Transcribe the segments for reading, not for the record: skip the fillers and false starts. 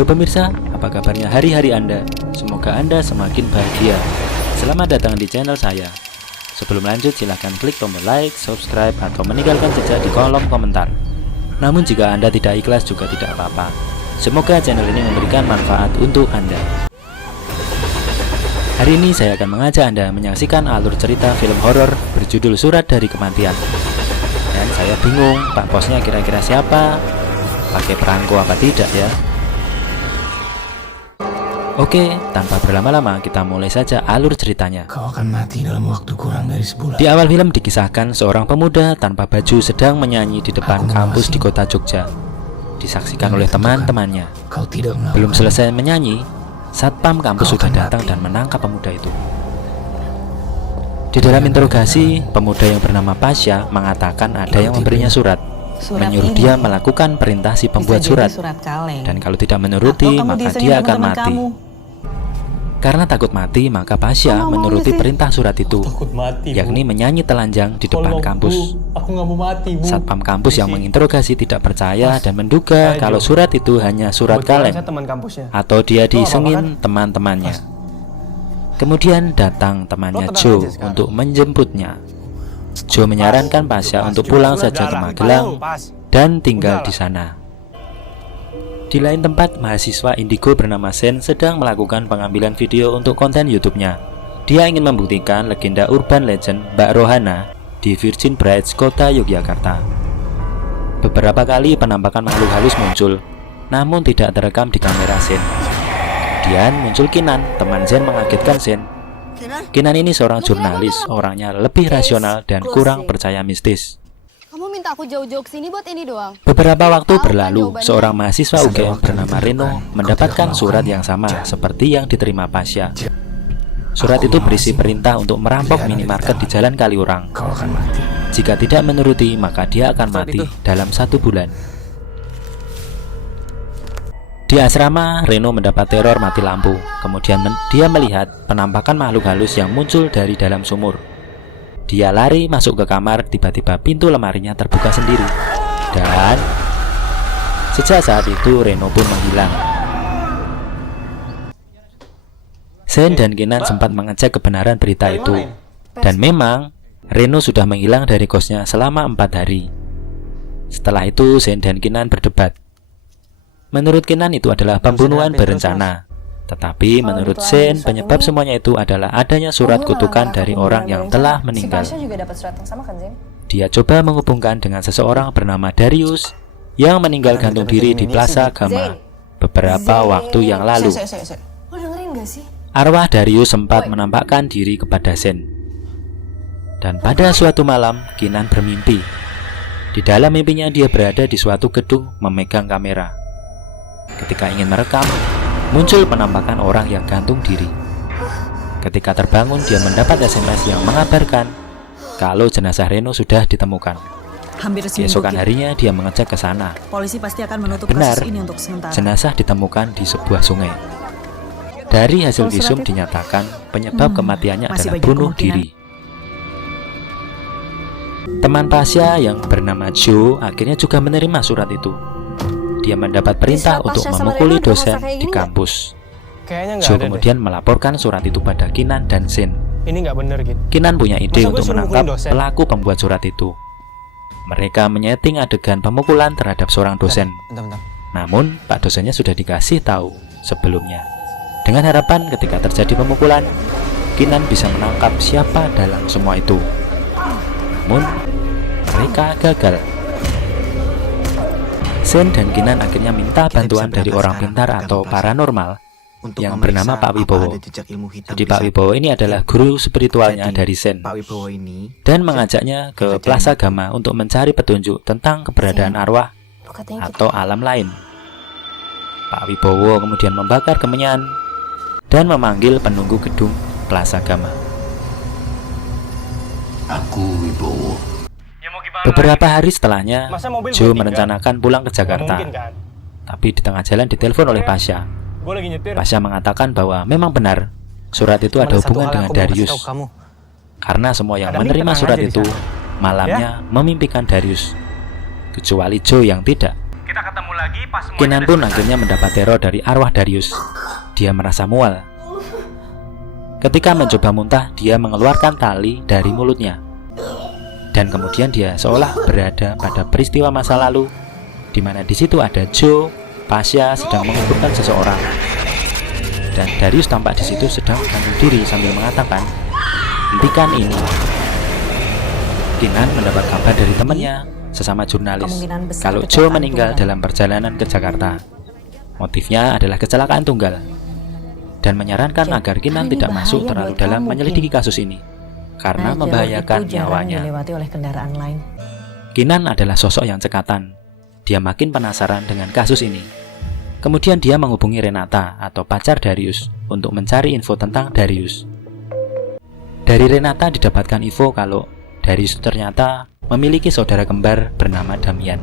Halo pemirsa, apa kabarnya hari-hari Anda? Semoga Anda semakin bahagia. Selamat datang di channel saya. Sebelum lanjut, silahkan klik tombol like, subscribe, atau meninggalkan jejak di kolom komentar. Namun jika Anda tidak ikhlas juga tidak apa-apa. Semoga channel ini memberikan manfaat untuk Anda. Hari ini saya akan mengajak Anda menyaksikan alur cerita film horor berjudul Surat dari Kematian. Dan saya bingung, Pak Bosnya kira-kira siapa? Pakai perangko apa tidak ya? Oke, tanpa berlama-lama kita mulai saja alur ceritanya. Kau akan mati dalam waktu kurang dari sebulan. Di awal film dikisahkan seorang pemuda tanpa baju sedang menyanyi di depan kampus di kota Jogja. Disaksikan oleh teman-temannya. Kau tidak Belum selesai menyanyi, satpam kampus sudah datang dan menangkap pemuda itu. Di dalam interogasi, pemuda yang bernama Pasha mengatakan ada yang memberinya surat, menyuruh dia melakukan perintah si pembuat surat, dan kalau tidak menuruti maka dia akan mati. Karena takut mati, maka Pasha menuruti perintah surat itu, yakni menyanyi telanjang di depan kampus. Satpam kampus yang menginterogasi tidak percaya dan menduga kalau surat itu hanya surat kaleng atau dia disengin teman-temannya. Kemudian datang temannya Joe untuk menjemputnya. Joe menyarankan Pasha untuk pulang saja ke Magelang dan tinggal di sana. Di lain tempat, mahasiswa indigo bernama Sen sedang melakukan pengambilan video untuk konten YouTube-nya. Dia ingin membuktikan legenda urban legend Mbak Rohana di Virgin Brides, kota Yogyakarta. Beberapa kali penampakan makhluk halus muncul, namun tidak terekam di kamera Sen. Kemudian muncul Kinan, teman Sen mengagetkan Sen. Kinan ini seorang jurnalis, orangnya lebih rasional dan kurang percaya mistis. Kamu minta aku jauh-jauh ke sini buat ini doang. Beberapa waktu berlalu, seorang mahasiswa UGM bernama Reno mendapatkan surat yang sama seperti yang diterima Pasha. Surat itu berisi perintah untuk merampok minimarket di Jalan Kaliurang. Jika tidak menuruti, maka dia akan mati dalam 1 bulan. Di asrama, Reno mendapat teror mati lampu. Kemudian dia melihat penampakan makhluk halus yang muncul dari dalam sumur. Dia lari masuk ke kamar, tiba-tiba pintu lemarinya terbuka sendiri. Dan sejak saat itu Reno pun menghilang. Sen dan Kinan sempat mengecek kebenaran berita itu. Dan memang Reno sudah menghilang dari kosnya selama 4 hari. Setelah itu Sen dan Kinan berdebat. Menurut Kinan itu adalah pembunuhan berencana. Tetapi menurut Sen, penyebab semuanya itu adalah adanya surat kutukan dari orang yang telah meninggal. Dia coba menghubungkan dengan seseorang bernama Darius yang meninggal gantung diri di Plaza Gama beberapa waktu yang lalu. Arwah Darius sempat menampakkan diri kepada Sen. Dan pada suatu malam, Kinan bermimpi. Di dalam mimpinya dia berada di suatu gedung memegang kamera. Ketika ingin merekam, muncul penampakan orang yang gantung diri. Ketika terbangun, dia mendapat SMS yang mengabarkan kalau jenazah Reno sudah ditemukan. Keesokan harinya dia mengecek ke sana. Polisi pasti akan menutup Benar, kasus ini untuk sementara. jenazah ditemukan di sebuah sungai. Dari hasil visum dinyatakan penyebab kematiannya adalah bunuh diri. Teman Pasha yang bernama Joe akhirnya juga menerima surat itu. Dia mendapat perintah untuk memukuli dosen di kampus. Joe kemudian melaporkan surat itu pada Kinan dan Sen. Ini nggak bener gitu. Kinan punya ide untuk menangkap dosen? pelaku pembuat surat itu. Mereka menyeting adegan pemukulan terhadap seorang dosen. Bentar. Namun Pak dosennya sudah dikasih tahu sebelumnya. Dengan harapan ketika terjadi pemukulan, Kinan bisa menangkap siapa dalam semua itu. Namun mereka gagal. Sen dan Kinan akhirnya minta bantuan dari orang pintar atau paranormal yang bernama Pak Wibowo. Jadi Pak Wibowo ini adalah guru spiritualnya dari Sen dan mengajaknya ke Plaza Gama untuk mencari petunjuk tentang keberadaan arwah atau alam lain. Pak Wibowo kemudian membakar kemenyan dan memanggil penunggu gedung Plaza Gama. Aku Wibowo. Beberapa hari setelahnya, Joe merencanakan pulang ke Jakarta. Tapi di tengah jalan ditelepon oleh Pasha. Pasha mengatakan bahwa memang benar surat itu ada hubungan dengan Darius. Karena semua yang menerima surat itu malamnya memimpikan Darius, kecuali Joe yang tidak. Kita ketemu lagi Kinan pun akhirnya mendapat teror dari arwah Darius. Dia merasa mual. Ketika mencoba muntah, dia mengeluarkan tali dari mulutnya. Dan kemudian dia seolah berada pada peristiwa masa lalu, di mana di situ ada Joe, Pasha sedang menguburkan seseorang. Dan Darius tampak di situ sedang gantung diri sambil mengatakan, "Hentikan ini." Kinan mendapat kabar dari temannya, sesama jurnalis, kalau Joe meninggal dalam perjalanan ke Jakarta. Motifnya adalah kecelakaan tunggal, dan menyarankan agar Kinan tidak masuk terlalu dalam menyelidiki kasus ini karena membahayakan nyawanya. Dilewati oleh kendaraan lain. Kinan adalah sosok yang cekatan. Dia makin penasaran dengan kasus ini. Kemudian dia menghubungi Renata atau pacar Darius untuk mencari info tentang Darius. Dari Renata didapatkan info kalau Darius ternyata memiliki saudara kembar bernama Damian.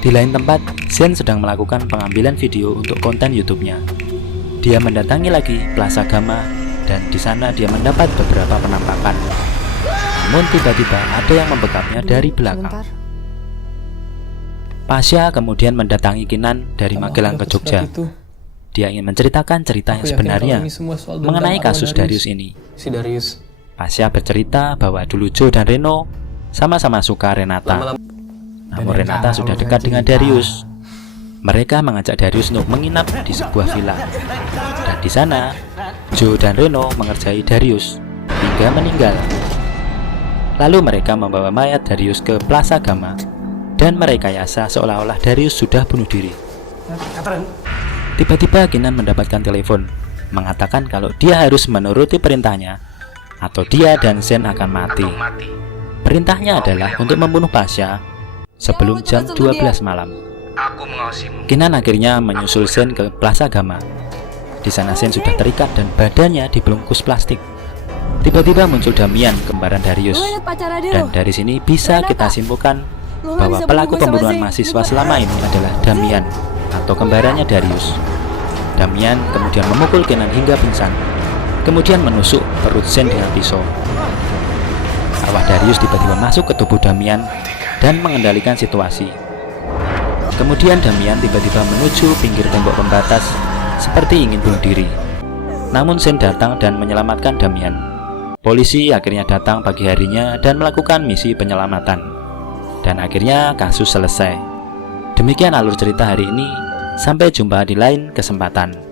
Di lain tempat, Zen sedang melakukan pengambilan video untuk konten YouTube-nya. Dia mendatangi lagi Plaza Gamma, dan di sana dia mendapat beberapa penampakan. Namun tiba-tiba ada yang membekapnya dari belakang. Pasha kemudian mendatangi Kinan dari Magelang ke Jogja. Dia ingin menceritakan cerita yang sebenarnya mengenai kasus Darius ini. Pasha bercerita bahwa dulu Joe dan Reno sama-sama suka Renata. Namun Renata sudah dekat dengan Darius. Mereka mengajak Darius untuk menginap di sebuah villa. Dan di sana, Joe dan Reno mengerjai Darius hingga meninggal. Lalu mereka membawa mayat Darius ke Plaza Gamma dan merekayasa seolah-olah Darius sudah bunuh diri. Tiba-tiba Kinan mendapatkan telepon mengatakan kalau dia harus menuruti perintahnya atau dia dan Zen akan mati. Perintahnya adalah untuk membunuh Pasha sebelum jam 12 malam. Kinan akhirnya menyusul Zen ke Plaza Gamma. Di sana Zen sudah terikat dan badannya dibungkus plastik. Tiba-tiba muncul Damian, kembaran Darius. Dan dari sini bisa kita simpulkan bahwa pelaku pembunuhan mahasiswa selama ini adalah Damian atau kembarannya Darius. Damian kemudian memukul Kinan hingga pingsan, kemudian menusuk perut Zen dengan pisau. Arwah Darius tiba-tiba masuk ke tubuh Damian dan mengendalikan situasi. Kemudian Damian tiba-tiba menuju pinggir tembok pembatas seperti ingin bunuh diri. Namun Zen datang dan menyelamatkan Damian. Polisi akhirnya datang pagi harinya dan melakukan misi penyelamatan. Dan akhirnya kasus selesai. Demikian alur cerita hari ini. Sampai jumpa di lain kesempatan.